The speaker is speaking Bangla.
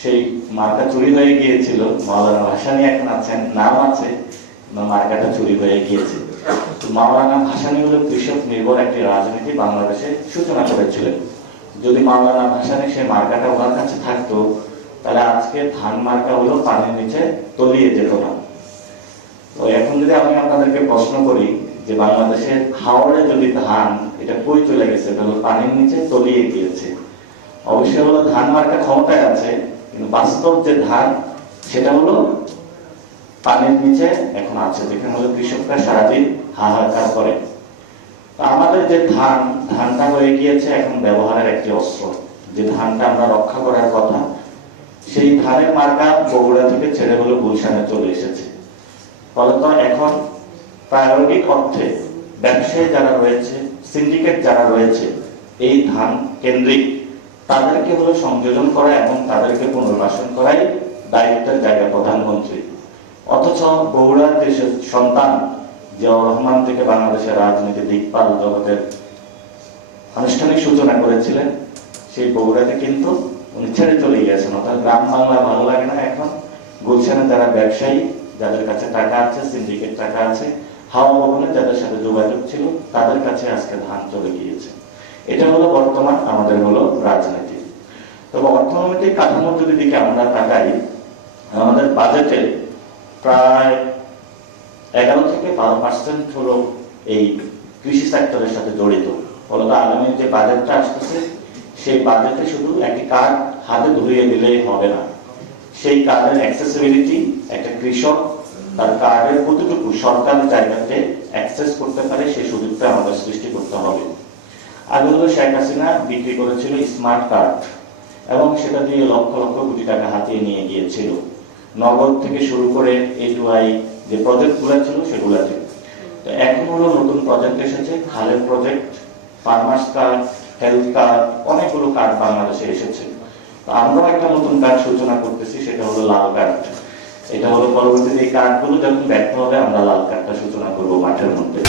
সেই মার্কা চুরি হয়ে গিয়েছিল। মাওলানা ভাসানী এখন আছেন, নাম আছে, মার্কাটা চুরি হয়ে গিয়েছে। মাওলানা ভাসানী হলো কৃষক নির্ভর একটি রাজনীতি বাংলাদেশে সূচনা করেছিলেন। যদি মাওলানা ভাসানী সেই মার্কাটা ওনার কাছে থাকতো, তাহলে আজকে ধান মার্কা হলো পানির নিচে তলিয়ে যেত না। তো এখন যদি আমি আপনাদেরকে প্রশ্ন করি যে বাংলাদেশের হাওড়ে যদি ধান, এটা কই চলে গেছে, তাহলে পানির নিচে তলিয়ে গিয়েছে। অবশ্যই হলো ধান মার্কা ক্ষমতায় আছে, কিন্তু বাস্তব যে ধান সেটা হলো পানির নিচে এখন আছে, যেখানে হলো কৃষকরা সারাদিন হাহাকার করে। আমাদের যে ধানটা হয়ে গিয়েছে এখন ব্যবহারের একটি অস্ত্র। যে ধানটা আমরা রক্ষা করার কথা, সেই ধানের মার্কা বগুড়া থেকে ছেড়ে হলো গুলশানে চলে এসেছে। ফলত এখন প্রায়োগিক অর্থে ব্যবসায়ী যারা রয়েছে, সিন্ডিকেট যারা রয়েছে এই ধান কেন্দ্রিক, তাদেরকে হলো সংযোজন করা এবং তাদেরকে পুনর্বাসন করাই দায়িত্বের জায়গা প্রধানমন্ত্রী। অথচ বগুড়ার যে সন্তান জিয়াউর রহমান থেকে বাংলাদেশের রাজনীতি দিকপাল জগতের আনুষ্ঠানিক সূচনা করেছিলেন, সেই বগুড়াতে কিন্তু উনি ছেড়ে চলে গিয়েছেন। অর্থাৎ গ্রাম বাংলা ভালো লাগে না। এখন গুলশানে যারা ব্যবসায়ী, যাদের কাছে টাকা আছে, সিন্ডিকেট টাকা আছে, হাওয়া ভবনে যাদের সাথে যোগাযোগ ছিল, তাদের কাছে আজকে ধান চলে গিয়েছে। এটা হলো বর্তমান আমাদের হলো রাজনীতি। তবে অর্থনৈতিক কাঠামোর যদি দিকে আমরা তাকাই, আমাদের বাজেটে প্রায় 11 থেকে 12% হলো এই কৃষি সেক্টরের সাথে জড়িত। ফলত আগামী যে বাজেটটা আসতেছে, সেই বাজেটে শুধু একটি কার্ড হাতে ধরিয়ে দিলেই হবে না। সেই কার্ডের অ্যাক্সেসিবিলিটি, একটা কৃষক তার কার্ডের কতটুকু সরকারি জায়গাতে অ্যাক্সেস করতে পারে, সেই সুযোগটা আমাদের সৃষ্টি করতে হবে। আগে হলো শেখ হাসিনা বিক্রি করেছিল স্মার্ট কার্ড, এবং সেটা দিয়ে লক্ষ লক্ষ কোটি টাকা হাতিয়ে নিয়ে গিয়েছিল, নগদ থেকে শুরু করে A2I যে প্রজেক্টগুলো ছিল সেগুলাতে। তো এখন হলো নতুন প্রজেক্ট এসেছে, খালের project, farmers card, health card, অনেকগুলো কার্ড বাংলাদেশে এসেছে। তো আমরাও একটা নতুন কার্ড সূচনা করতেছি, সেটা হলো লাল কার্ড। এটা হলো পরবর্তীতে এই কার্ডগুলো যখন ব্যর্থ হবে, আমরা লাল কার্ডটা সূচনা করবো মাঠের মধ্যে।